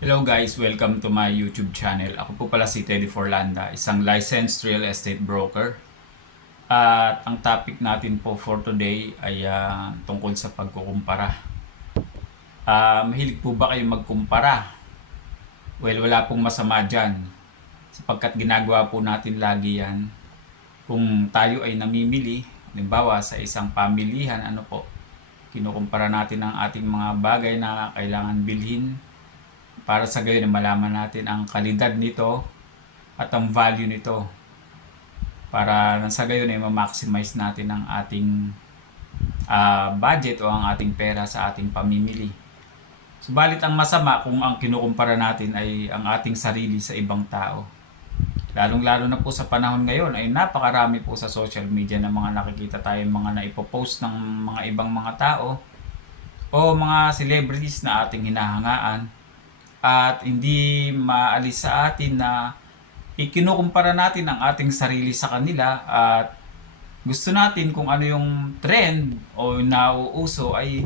Hello guys, welcome to my YouTube channel. Ako po pala si Teddy Forlanda, isang licensed real estate broker. At ang topic natin po for today ay ah, tungkol sa pagkukumpara. Ah, mahilig po ba kayo magkumpara? Well, wala pong masama dyan. Sapagkat ginagawa po natin lagi yan. Kung tayo ay namimili, halimbawa sa isang pamilihan, ano po, kinukumpara natin ang ating mga bagay na kailangan bilhin para sa gayon malaman natin ang kalidad nito at ang value nito para sa gayon ay ma-maximize natin ang ating ah, budget o ang ating pera sa ating pamimili. Subalit ang masama kung ang kinukumpara natin ay ang ating sarili sa ibang tao. Lalong-lalo na po sa panahon ngayon ay napakarami po sa social media na mga nakikita tayo mga naipopost ng mga ibang mga tao o mga celebrities na ating hinahangaan at hindi maalis sa atin na ikinukumpara natin ang ating sarili sa kanila at gusto natin kung ano yung trend o nauuso ay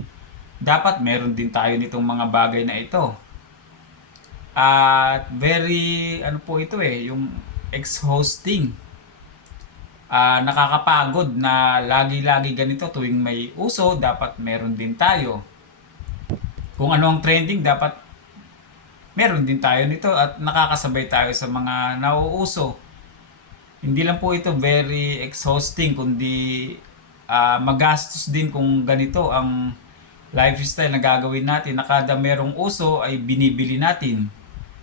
dapat meron din tayo nitong mga bagay na ito. At very ano po ito eh, yung ex-hosting. Ah, nakakapagod na lagi-lagi ganito tuwing may uso, dapat meron din tayo. Kung ano ang trending, dapat meron din tayo nito at nakakasabay tayo sa mga nauuso. Hindi lang po ito very exhausting kundi ah, magastos din kung ganito ang lifestyle na gagawin natin na kada merong uso ay binibili natin.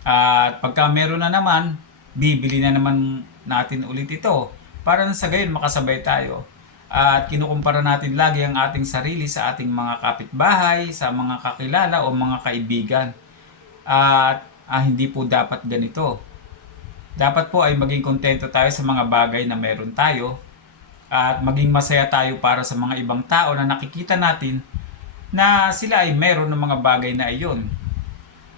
At pagka meron na naman, bibili na naman natin ulit ito para na sa gayon makasabay tayo. At kinukumpara natin lagi ang ating sarili sa ating mga kapitbahay, sa mga kakilala o mga kaibigan. At ah, hindi po dapat ganito. Dapat po ay maging kontento tayo sa mga bagay na meron tayo at maging masaya tayo para sa mga ibang tao na nakikita natin na sila ay meron ng mga bagay na iyon.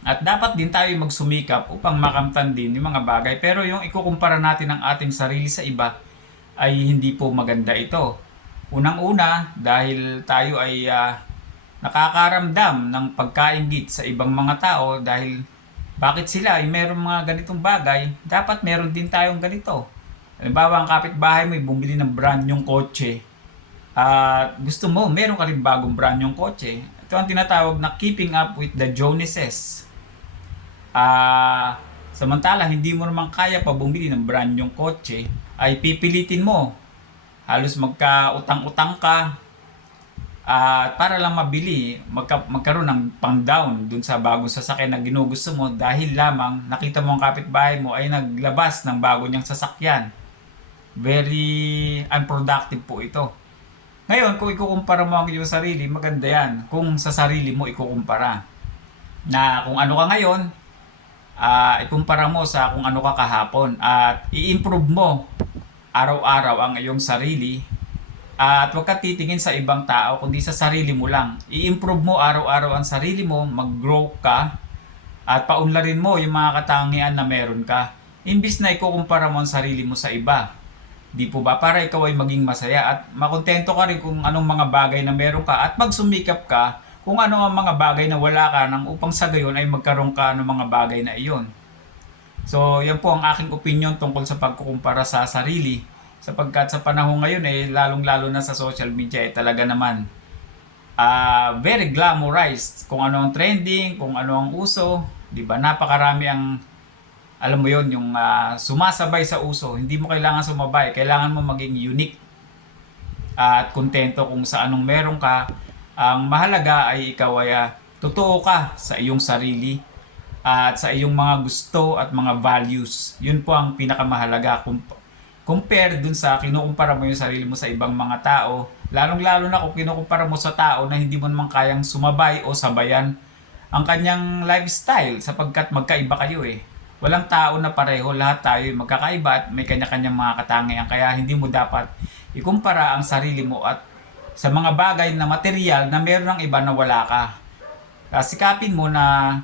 At dapat din tayo magsumikap upang makamtan din yung mga bagay. Pero yung ikukumpara natin ang ating sarili sa iba ay hindi po maganda ito. Unang-una, dahil tayo ay ah, nakakaramdam ng pagkaingit sa ibang mga tao dahil bakit sila ay meron mga ganitong bagay, dapat meron din tayong ganito. Halimbawa, ang kapitbahay mo ay bumili ng brand yung kotse at gusto mo, meron ka rin bagong brand yung kotse. Ito ang tinatawag na keeping up with the Joneses. Ah, samantala hindi mo naman kaya pa bumili ng brand yung kotse, ay pipilitin mo. Halos magka-utang-utang ka at para lang mabili, magka, magkaroon ng pang-down dun sa bagong sasakyan na ginugusto mo dahil lamang nakita mo ang kapitbahay mo ay naglabas ng bago niyang sasakyan. Very unproductive po ito. Ngayon, kung ikukumpara mo ang iyong sarili, maganda yan. Kung sa sarili mo ikukumpara. Na kung ano ka ngayon, ah ikumpara mo sa kung ano ka kahapon. At i-improve mo araw-araw ang iyong sarili. At huwag ka titingin sa ibang tao, kundi sa sarili mo lang. I-improve mo araw-araw ang sarili mo, mag-grow ka, at paunlarin mo yung mga katangian na meron ka. Imbis na ikukumpara mo ang sarili mo sa iba. Di po ba? Para ikaw ay maging masaya at makontento ka rin kung anong mga bagay na meron ka at magsumikap ka kung ano ang mga bagay na wala ka nang upang sa gayon ay magkaroon ka ng mga bagay na iyon. So, yan po ang aking opinion tungkol sa pagkukumpara sa sarili. Sapagkat sa panahon ngayon eh, lalong-lalo na sa social media eh, talaga naman ah very glamorized kung ano ang trending, kung ano ang uso, 'di ba? Napakarami ang alam mo 'yon, yung ah, sumasabay sa uso. Hindi mo kailangan sumabay, kailangan mo maging unique at kontento kung sa anong meron ka. Ang mahalaga ay ikaw ay ah, totoo ka sa iyong sarili at sa iyong mga gusto at mga values. Yun po ang pinakamahalaga. Kung compare dun sa kinukumpara mo yung sarili mo sa ibang mga tao, lalong-lalo na kung kinukumpara mo sa tao na hindi mo naman kayang sumabay o sabayan ang kanyang lifestyle sapagkat magkaiba kayo eh. Walang tao na pareho, lahat tayo ay magkakaiba at may kanya-kanyang mga katangian kaya hindi mo dapat ikumpara ang sarili mo at sa mga bagay na material na meron ng iba na wala ka. Sikapin mo na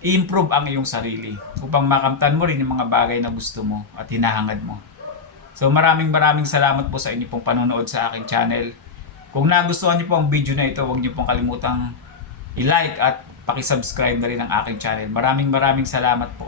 i-improve ang iyong sarili upang makamtan mo rin yung mga bagay na gusto mo at hinahangad mo. So maraming maraming salamat po sa inyo pong panonood sa aking channel. Kung nagustuhan niyo po ang video na ito, huwag niyo pong kalimutang i-like at pakisubscribe na rin ang aking channel. Maraming maraming salamat po.